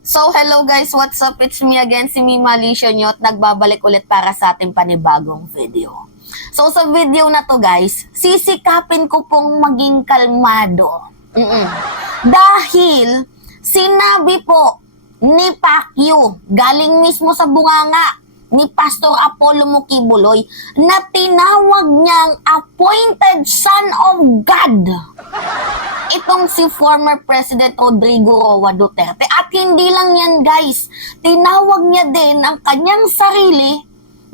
So, hello guys, what's up? It's me again, si Mima Lisionyo, at nagbabalik ulit para sa ating panibagong video. So, sa video na to guys, sisikapin ko pong maging kalmado. Dahil, sinabi po ni Pacquiao, galing mismo sa bunganga ni Pastor Apollo Mukibuloy, na tinawag niyang appointed son of God itong si former President Rodrigo Roa Duterte. At hindi lang yan guys, tinawag niya din ang kanyang sarili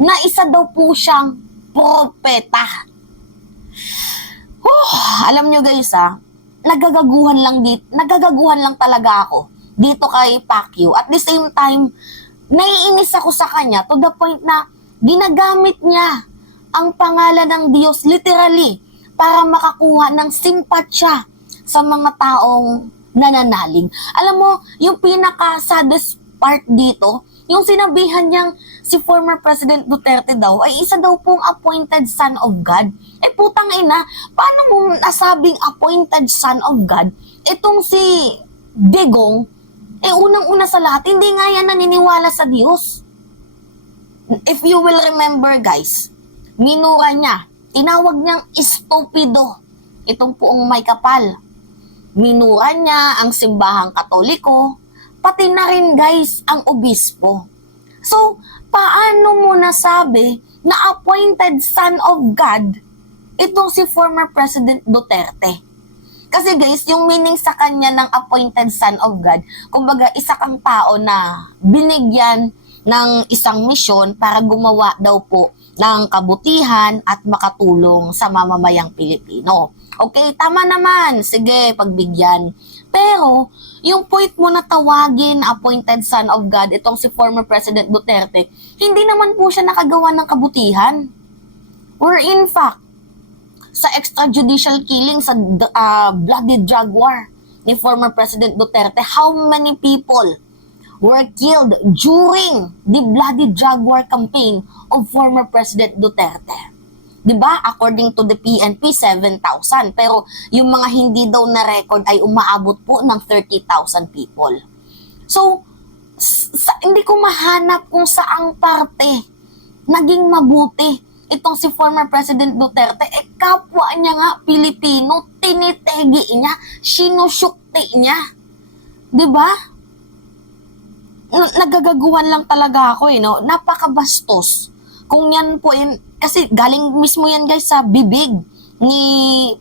na isa daw po siyang propeta. Alam nyo guys nagagaguhan lang talaga ako dito kay Pacquiao. At the same time, naiinis ako sa kanya to the point na ginagamit niya ang pangalan ng Diyos literally para makakuha ng simpatsya sa mga taong nananalig. Alam mo, yung pinaka-saddest part dito, yung sinabihan niyang si former President Duterte daw ay isa daw pong appointed son of God. Putang ina, paano mo nasabing appointed son of God? Itong si Digong, unang-una sa lahat, hindi nga yan naniniwala sa Diyos. If you will remember guys, minura niya, tinawag niyang estupido itong poong may kapal. Minura niya ang simbahang Katoliko, pati na rin guys ang obispo. So, paano mo nasabi na appointed son of God itong si former President Duterte? Kasi guys, yung meaning sa kanya ng appointed son of God, kumbaga isa kang tao na binigyan ng isang misyon para gumawa daw po ng kabutihan at makatulong sa mamamayang Pilipino. Okay, tama naman. Sige, pagbigyan. Pero, yung point mo na tawagin appointed son of God, itong si former President Duterte, hindi naman po siya nakagawa ng kabutihan. Or in fact, sa extrajudicial killing, sa bloody drug war ni former President Duterte, how many people were killed during the bloody drug war campaign of former President Duterte? Diba? According to the PNP, 7,000. Pero yung mga hindi daw na record ay umaabot po ng 30,000 people. So, hindi ko mahanap kung saang parte naging mabuti itong si former President Duterte. Kapwa niya nga Pilipino, tinitegi niya, sinusukti niya. Diba? Nagagaguhan lang talaga ako no? Napakabastos. Kung yan po yun, kasi galing mismo yan guys sa bibig ni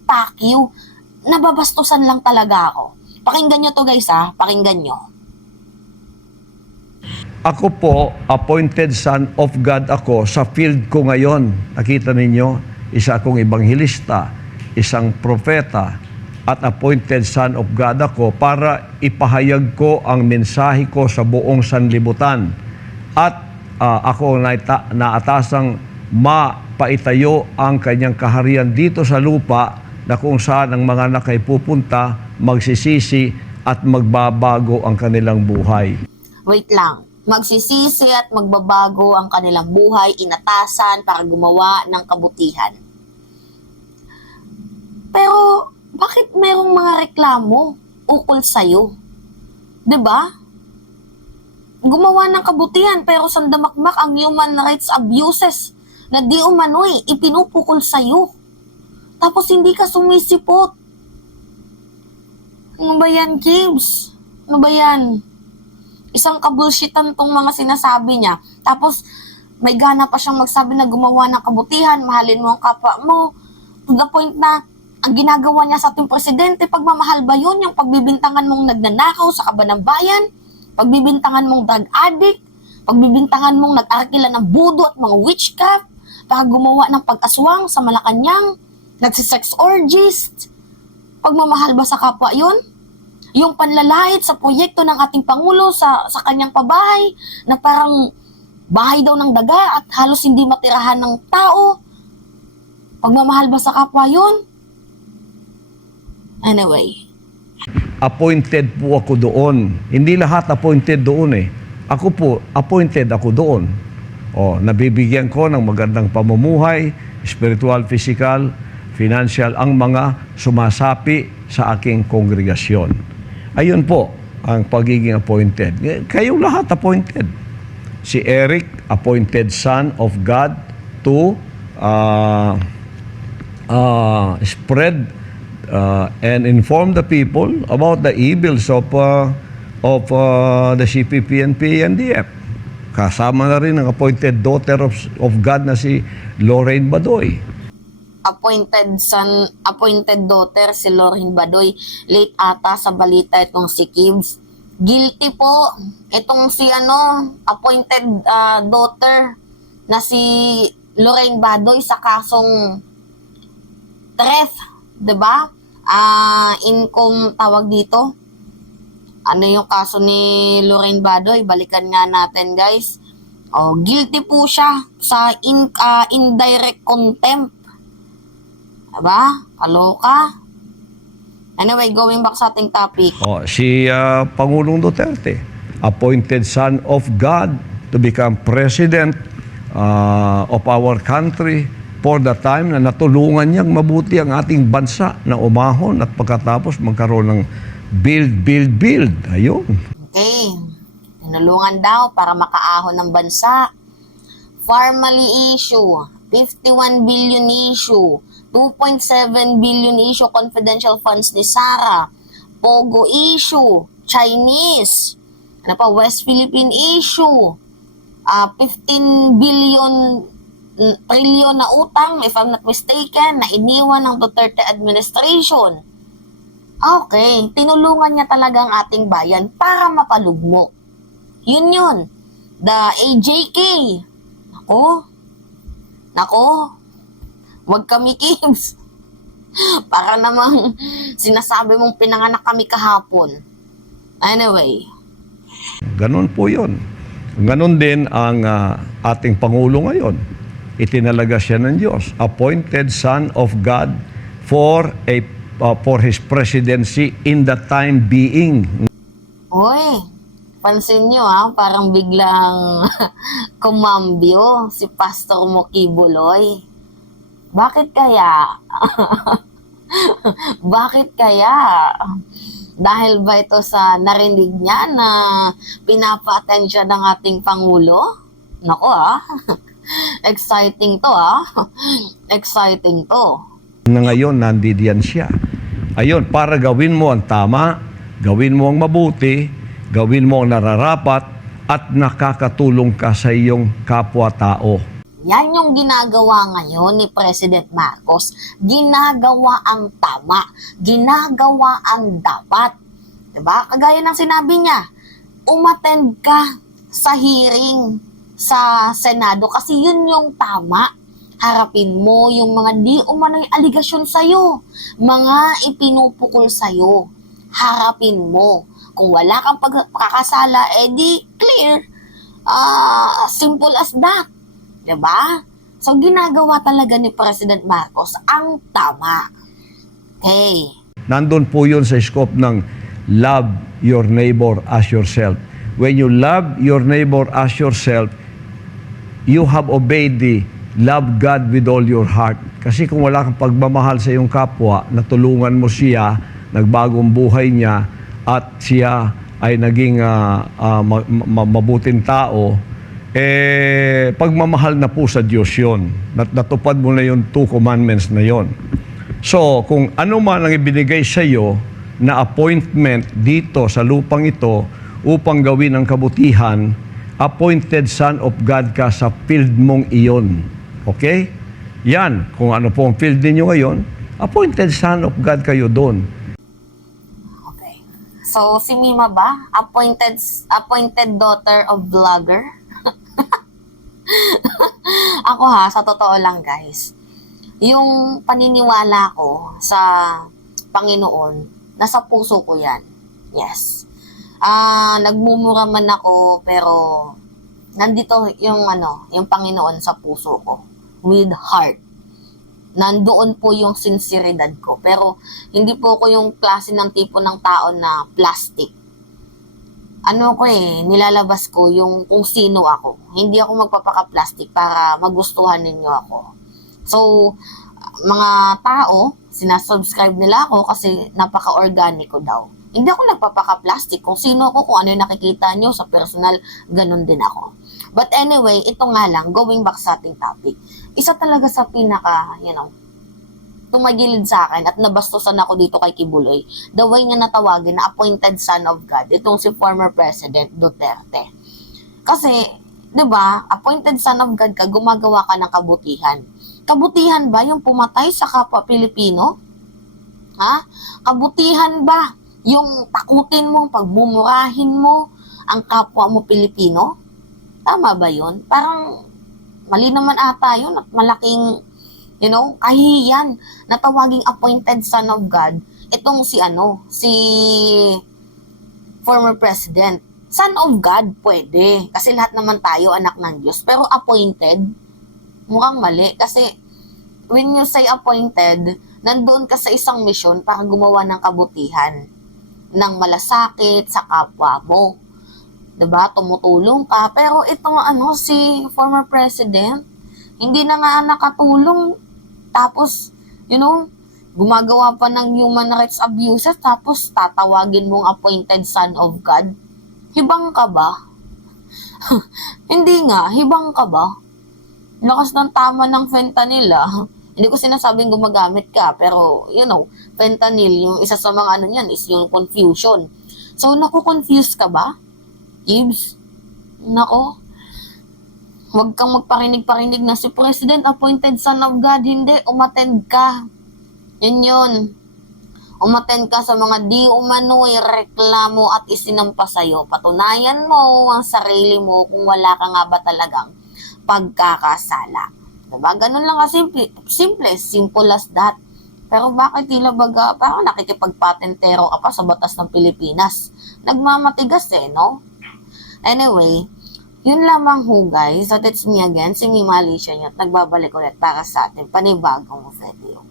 Pacquiao, nababastusan lang talaga ako. Pakinggan nyo to guys pakinggan nyo. Ako po, appointed son of God ako sa field ko ngayon. Nakita ninyo, isa akong ebanghilista, isang propeta, at appointed son of God ako para ipahayag ko ang mensahe ko sa buong sanlibutan. At ako naatasang mapaitayo ang kanyang kaharian dito sa lupa na kung saan ang mga anak ay pupunta, magsisisi at magbabago ang kanilang buhay. Wait lang. Magsisisi at magbabago ang kanilang buhay, inatasan para gumawa ng kabutihan. Pero, bakit merong mga reklamo ukol sa'yo? 'Di ba? Gumawa ng kabutihan pero sandamakmak ang human rights abuses na di umano'y ipinupukol sa'yo. Tapos hindi ka sumisipot. Ano ba yan, Gibbs? Ano ba yan? Isang kabulshitan tong mga sinasabi niya. Tapos may gana pa siyang magsabi na gumawa ng kabutihan, mahalin mo ang kapwa mo. To the point na ang ginagawa niya sa ating presidente, pagmamahal ba yun? Yung pagbibintangan mong nagnanakaw sa kabanang bayan? Pagbibintangan mong drug addict, pagbibintangan mong nag-arkila ng budo at mga witchcraft, para gumawa ng pag-aswang sa Malacanang, nagsisex orgies. Pagmamahal ba sa kapwa yun? Yung panlalait sa proyekto ng ating Pangulo sa kanyang pabahay, na parang bahay daw ng daga at halos hindi matirahan ng tao. Pagmamahal ba sa kapwa yun? Anyway. Appointed po ako doon. Hindi lahat appointed doon Ako po, appointed ako doon. Nabibigyan ko ng magandang pamumuhay, spiritual, physical, financial, ang mga sumasapi sa aking kongregasyon. Ayun po, ang pagiging appointed. Kayong lahat appointed. Si Eric, appointed son of God to spread and inform the people about the evils of the CPP and PNDF. Kasama na rin ang appointed daughter of God na si Lorraine Badoy. Appointed son, appointed daughter si Lorraine Badoy. Late ata sa balita itong si Kibbs. Guilty po itong si appointed daughter na si Lorraine Badoy sa kasong theft, 'di ba? Income tawag dito. Ano yung kaso ni Lorraine Badoy? Balikan nga natin, guys. Guilty po siya sa indirect contempt. Diba? Kaloka. Anyway, going back sa ating topic. Si Pangulong Duterte, appointed son of God to become president of our country for the time na natulungan niyang mabuti ang ating bansa na umahon at pagkatapos magkaroon ng build. Ayun. Okay. Tinulungan daw para makaahon ng bansa. Formally issue, 51 billion issue, 2.7 billion issue confidential funds ni Sara, Pogo issue, Chinese, West Philippine issue, 15 trillion na utang, if I'm not mistaken, na iniwan ng Duterte administration. Okay, tinulungan niya talaga ang ating bayan para mapalugmok. Yun. The AJK. Nako, wag kami Kibbs. Para namang sinasabi mong pinanganak kami kahapon. Anyway. Ganon po yun. Ganon din ang ating Pangulo ngayon. Itinalaga siya ng Diyos. Appointed son of God for his presidency in the time being. Oy, pansin nyo parang biglang kumambyo si Pastor Moki Buloy. Bakit kaya? Bakit kaya? Dahil ba ito sa narinig niya na pinapa-atensya ng ating Pangulo? Nako exciting to Exciting to. Na ngayon, nandiyan siya. Ayun, para gawin mo ang tama, gawin mo ang mabuti, gawin mo ang nararapat, at nakakatulong ka sa iyong kapwa-tao. Yan yung ginagawa ngayon ni President Marcos. Ginagawa ang tama. Ginagawa ang dapat. Diba? Kagaya ng sinabi niya, umattend ka sa hearing sa Senado kasi yun yung tama. Harapin mo yung mga di umano'y aligasyon sa'yo. Mga ipinupukol sa'yo. Harapin mo. Kung wala kang pagkakasala, di clear. Simple as that. Diba? So, ginagawa talaga ni President Marcos ang tama. Okay. Nandun po yun sa scope ng love your neighbor as yourself. When you love your neighbor as yourself, you have obeyed the love God with all your heart. Kasi kung wala kang pagmamahal sa iyong kapwa, natulungan mo siya, nagbagong buhay niya, at siya ay naging mabuting tao, pagmamahal na po sa Diyos yun. Natupad mo na yung 2 commandments na yon. So, kung ano man ang ibinigay sa iyo na appointment dito sa lupang ito upang gawin ang kabutihan, appointed son of God ka sa field mong iyon. Okay? Yan, kung ano po ang field ninyo ngayon, appointed son of God kayo doon. Okay. So, si Mima ba? Appointed daughter of vlogger? Ako sa totoo lang guys, yung paniniwala ko sa Panginoon, nasa puso ko yan. Yes. Nagmumura man ako, pero nandito yung Panginoon sa puso ko. With heart. Nandoon po yung sinseridad ko. Pero hindi po ko yung klase ng tipo ng tao na plastic. Nilalabas ko yung kung sino ako. Hindi ako magpapaka-plastic para magustuhan ninyo ako. So, mga tao, sinasubscribe nila ako kasi napaka-organic ko daw. Hindi ako nagpapaka-plastic. Kung sino ako, kung ano yung nakikita nyo sa personal, ganun din ako. But anyway, ito nga lang, going back sa ating topic. Isa talaga sa pinaka, tumagilid sa akin at nabastusan ako dito kay Kibuloy, the way niya natawagin na appointed son of God, itong si former President Duterte. Kasi, di ba, appointed son of God ka, gumagawa ka ng kabutihan. Kabutihan ba yung pumatay sa kapwa Pilipino? Ha? Kabutihan ba yung takutin mo, pagmumurahin mo ang kapwa mo Pilipino? Tama ba yun? Parang mali naman ata yun at malaking kahihiyan na tawaging appointed son of God itong si former president. Son of God, pwede. Kasi lahat naman tayo anak ng Diyos. Pero appointed, mukhang mali. Kasi when you say appointed, nandoon ka sa isang misyon para gumawa ng kabutihan, ng malasakit sa kapwa mo. Diba? Tumutulong ka. Pero itong si former president, hindi na nga nakatulong. Tapos, gumagawa pa ng human rights abuses, tapos tatawagin mong appointed son of God. Hibang ka ba? Hindi nga, hibang ka ba? Lakas ng tama ng fentanyl Hindi ko sinasabing gumagamit ka, pero, fentanyl, yung isa sa mga niyan is yung confusion. So, naku-confuse ka ba? Ibs? Nako? Huwag kang magparinig-parinig na si President appointed son of God. Hindi, umattend ka. Yun. Umattend ka sa mga di umano'y reklamo at isinampa sa'yo. Patunayan mo ang sarili mo kung wala ka nga ba talagang pagkakasala. Diba? Ganun lang kasimple. Simple as that. Pero bakit tila baga, parang nakikipagpatentero ka pa sa batas ng Pilipinas? Nagmamatigas no? Anyway, yun lamang ho guys. So that's me again, si Mima Alicia at nagbabalik ulit para sa ating panibagong video.